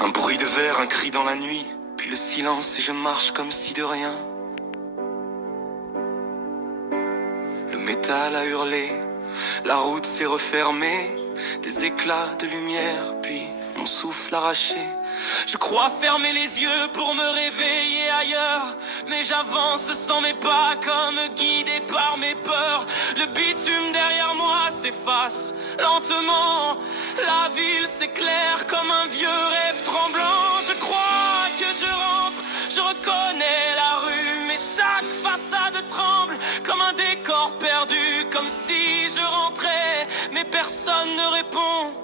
Un bruit de verre, un cri dans la nuit, puis le silence et je marche comme si de rien. Le métal a hurlé, la route s'est refermée, des éclats de lumière, puis mon souffle arraché. Je crois fermer les yeux pour me réveiller ailleurs, mais j'avance sans mes pas comme guidé par mes peurs. Le bitume derrière moi s'efface lentement, la ville s'éclaire comme un vieux rêve tremblant. Je crois que je rentre, je reconnais la rue, mais chaque façade tremble comme un décor perdu, comme si je rentrais, mais personne ne répond.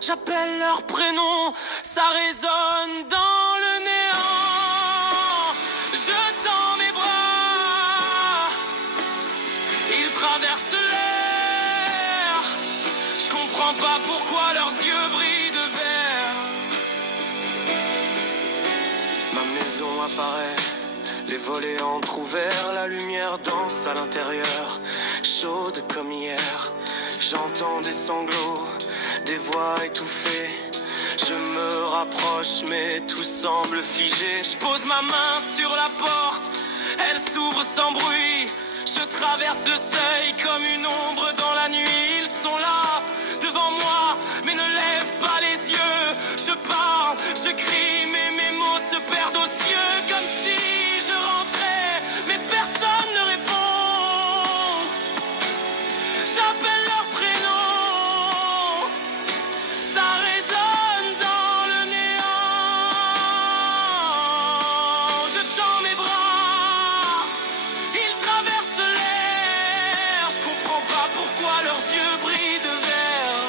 J'appelle leur prénom, ça résonne dans le néant. Je tends mes bras, ils traversent l'air. Je comprends pas pourquoi leurs yeux brillent de vert. Ma maison apparaît, les volets entrouverts, la lumière danse à l'intérieur, chaude comme hier. J'entends des sanglots, des voix étouffées. Je me rapproche mais tout semble figé. Je pose ma main sur la porte, elle s'ouvre sans bruit. Je traverse le seuil comme une ombre dans la nuit. Ils sont là, devant moi, mais ne lèvent pas les yeux. Je parle, je crie, mais mes mots se perdent aux cieux. Comme si je rentrais, mais personne ne répond. J'appelle leur prénom, ça résonne dans le néant. Je tends mes bras, ils traversent l'air. Je comprends pas pourquoi leurs yeux brillent de vert.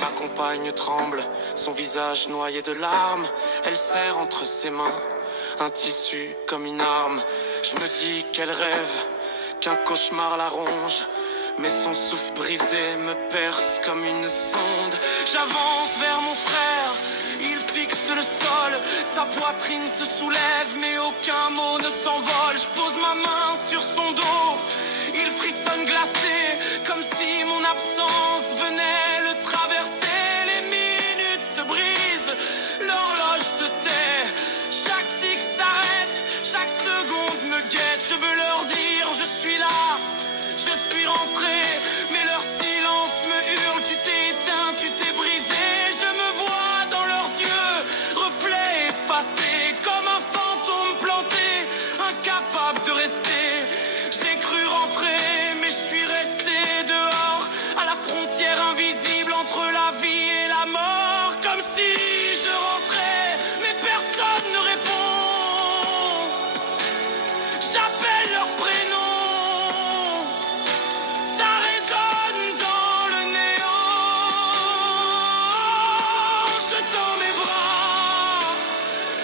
Ma compagne tremble, son visage noyé de larmes. Elle serre entre ses mains un tissu comme une arme. Je me dis qu'elle rêve, qu'un cauchemar la ronge, mais son souffle brisé me perce comme une sonde. J'avance vers mon frère, il fixe le sol, sa poitrine se soulève, mais aucun mot ne s'envole. Je pose ma main sur son dos, il frissonne glacé, comme si mon absence venait le traverser. Les minutes se brisent, l'horloge se tait, chaque tic s'arrête, chaque seconde me guette. Je veux leur dire, je suis là, je suis rentré, mais leur silence me hurle. Tu t'es éteint, tu t'es brisé. Je me vois dans leurs yeux, reflet effacé, comme un fantôme planté, incapable de rester. J'ai cru rentrer, mais je suis resté dehors, à la frontière invisible entre la vie et la mort. Comme si je rentrais, mais personne ne répond. J'appelle leur prénom, ça résonne dans le néant. Je tends mes bras,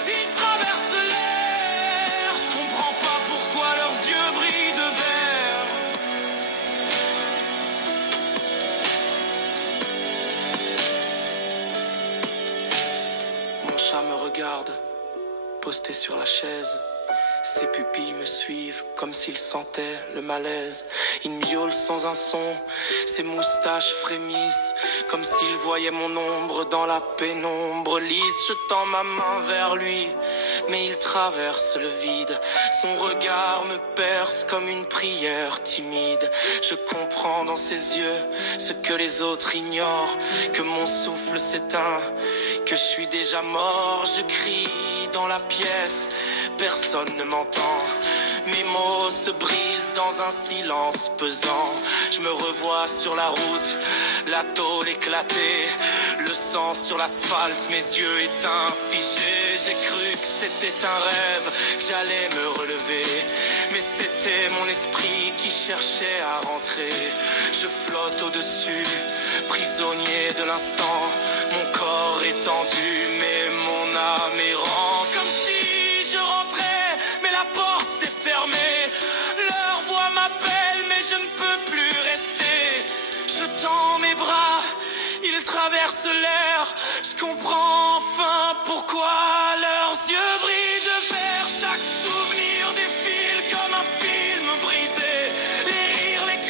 ils traversent l'air. Je comprends pas pourquoi leurs yeux brillent de vert. Mon chat me regarde, posté sur la chaise. Ses pupilles me suivent comme s'il sentait le malaise. Il miaule sans un son, ses moustaches frémissent, comme s'il voyait mon ombre dans la pénombre lisse. Je tends ma main vers lui, mais il traverse le vide. Son regard me perce comme une prière timide. Je comprends dans ses yeux ce que les autres ignorent, que mon souffle s'éteint, que je suis déjà mort. Je crie dans la pièce, personne ne m'entend. Mes mots se brisent dans un silence pesant. Je me revois sur la route, la tôle éclatée, le sang sur l'asphalte, mes yeux éteints, figés. J'ai cru que c'était un rêve, que j'allais me relever, mais c'était mon esprit qui cherchait à rentrer. Je flotte au-dessus, prisonnier de l'instant, mon corps étendu, mais mon âme errant. Comme si je rentrais, mais la porte s'est fermée. Leur voix m'appelle, mais je ne peux plus rester. Je tends mes bras, ils traversent l'air. Je comprends enfin pourquoi leurs yeux brillent de vert. Chaque souvenir défile comme un film brisé. Les rires, les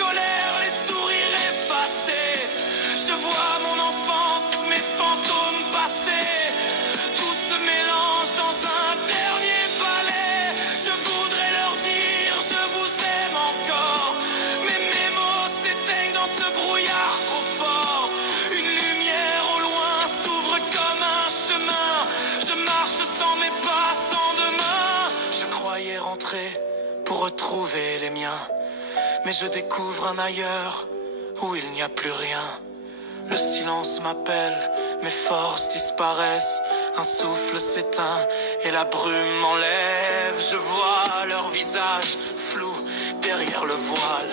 pour retrouver les miens. Mais je découvre un ailleurs où il n'y a plus rien. Le silence m'appelle, mes forces disparaissent, un souffle s'éteint et la brume m'enlève. Je vois leur visage flou derrière le voile.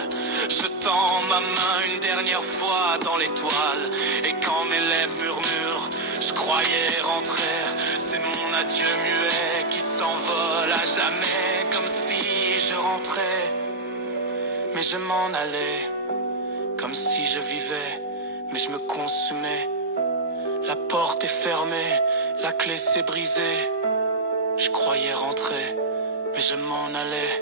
Je tends ma main une dernière fois dans l'étoile. Et quand mes lèvres murmurent, je croyais rentrer. C'est mon adieu muet qui s'envole à jamais, comme si je rentrais. Mais je m'en allais, comme si je vivais, mais je me consumais. La porte est fermée, la clé s'est brisée. Je croyais rentrer, mais je m'en allais.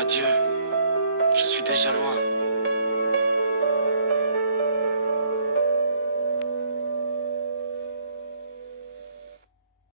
Adieu, je suis déjà loin.